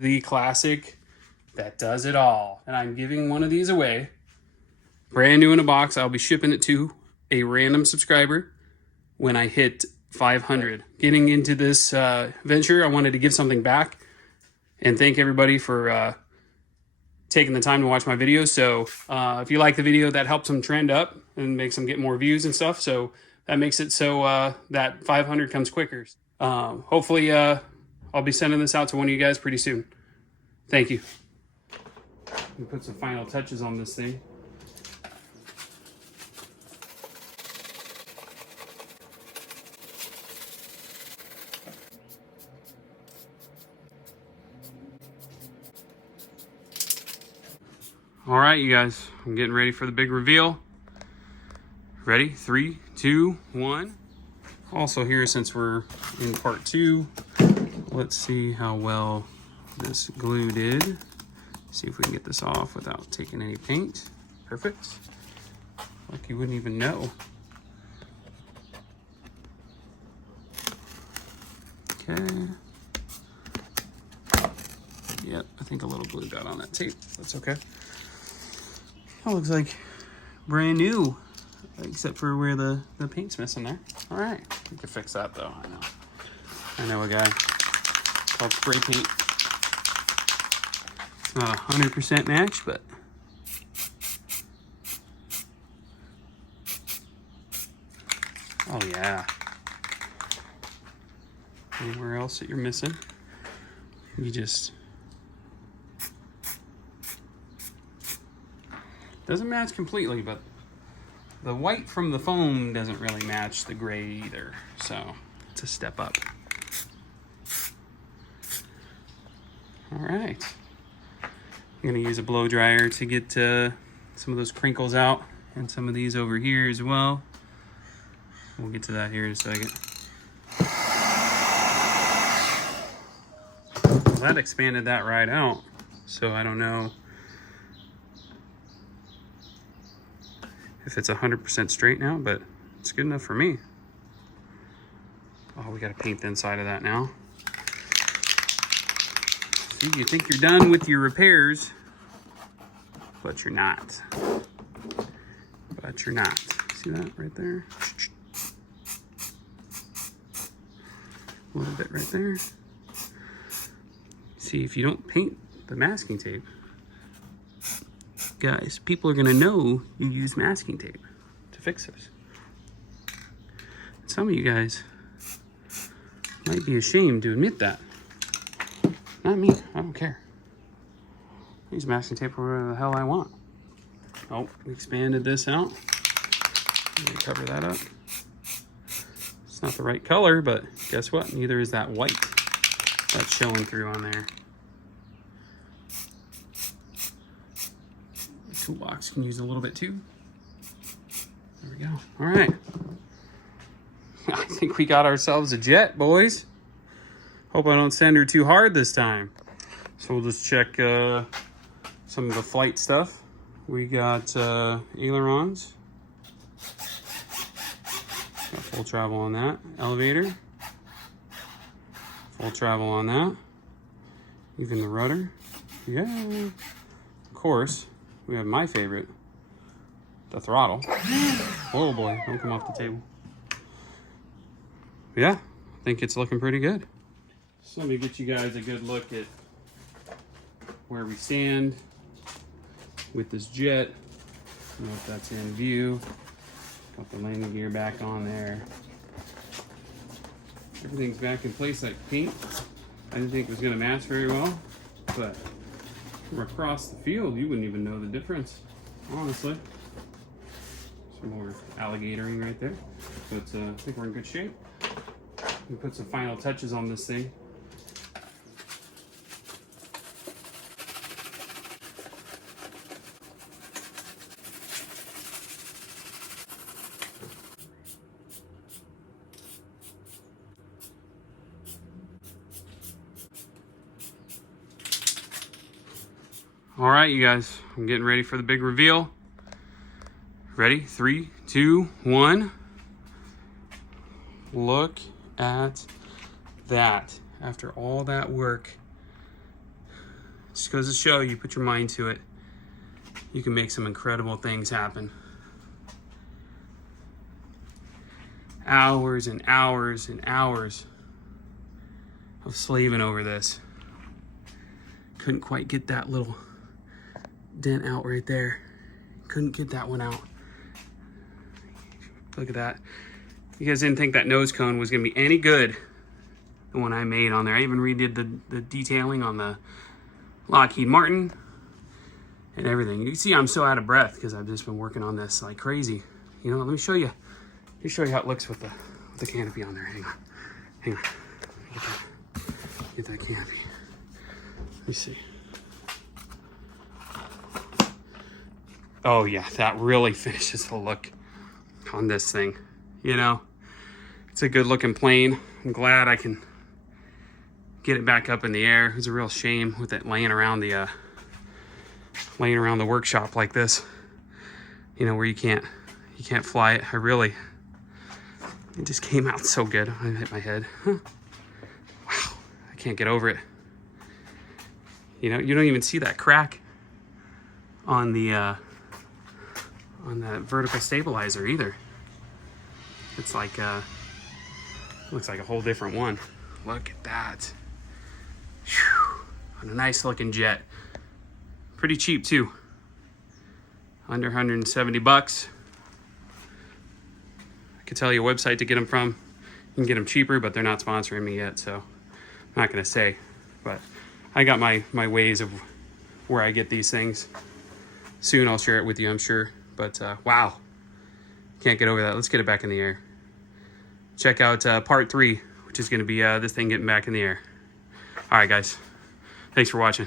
The classic that does it all. And I'm giving one of these away. Brand new in a box. I'll be shipping it to a random subscriber when I hit 500. Getting into this venture, I wanted to give something back and thank everybody for taking the time to watch my videos. So if you like the video, that helps them trend up and makes them get more views and stuff. So that makes it so that 500 comes quicker. Hopefully I'll be sending this out to one of you guys pretty soon. Thank you. Let me put some final touches on this thing. All right, you guys, I'm getting ready for the big reveal. Ready? 3, 2, 1. Also here, since we're in part 2, let's see how well this glue did. See if we can get this off without taking any paint. Perfect. Like you wouldn't even know. Okay. Yep, I think a little glue got on that tape. That's okay. That looks like brand new, except for where the paint's missing there. All right, we can fix that though. I know a guy called spray paint. It's not 100% match, but oh yeah. Anywhere else that you're missing, you just doesn't match completely, but the white from the foam doesn't really match the gray either, so it's a step up. All right, I'm gonna use a blow dryer to get some of those crinkles out and some of these over here as well. We'll get to that here in a second. Well, that expanded that right out, so I don't know if it's 100% straight now, but it's good enough for me. Oh, we gotta paint the inside of that now. See, you think you're done with your repairs, but you're not. But you're not. See that right there? A little bit right there. See, if you don't paint the masking tape, guys, people are gonna know you use masking tape to fix this. Some of you guys might be ashamed to admit that. Not me, I don't care. I use masking tape wherever the hell I want. Oh, we expanded this out. Let me cover that up. It's not the right color, but guess what? Neither is that white that's showing through on there. Toolbox can use a little bit too. There we go. All right. I think we got ourselves a jet, boys. Hope I don't send her too hard this time. So we'll just check some of the flight stuff. We got ailerons. Got full travel on that. Elevator. Full travel on that. Even the rudder. Yeah. Of course. We have my favorite, the throttle. Oh boy, don't come off the table. Yeah, I think it's looking pretty good. So let me get you guys a good look at where we stand with this jet. I don't know if that's in view. Got the landing gear back on there. Everything's back in place like paint. I didn't think it was gonna match very well, but from across the field, you wouldn't even know the difference, honestly. Some more alligatoring right there. But I think we're in good shape. We put some final touches on this thing. All right, you guys, I'm getting ready for the big reveal. Ready? 3, 2, 1. Look at that. After all that work, Just goes to show you put your mind to it, you can make some incredible things happen. Hours and hours and hours of slaving over this. Couldn't quite get that little dent out right there. Couldn't get that one out. Look at that. You guys didn't think that nose cone was gonna be any good, the one I made on there. I even redid the detailing on the Lockheed Martin and everything. You can see I'm so out of breath because I've just been working on this like crazy. You know, let me show you. Let me show you how it looks with the canopy on there. Hang on. Hang on. Get that canopy. Let me see. Oh yeah, that really finishes the look on this thing. You know, it's a good looking plane. I'm glad I can get it back up in the air. It was a real shame with it laying around the workshop like this. You know, where you can't fly it. It just came out so good. I hit my head. Huh. Wow, I can't get over it. You know, you don't even see that crack on that vertical stabilizer either. It's like looks like a whole different one. Look at that. Whew. And a nice looking jet. Pretty cheap too. Under 170 bucks. I could tell you a website to get them from. You can get them cheaper, but they're not sponsoring me yet, so I'm not gonna say. But I got my ways of where I get these things. Soon I'll share it with you, I'm sure. But wow, can't get over that. Let's get it back in the air. Check out part 3, which is gonna be this thing getting back in the air. All right, guys, thanks for watching.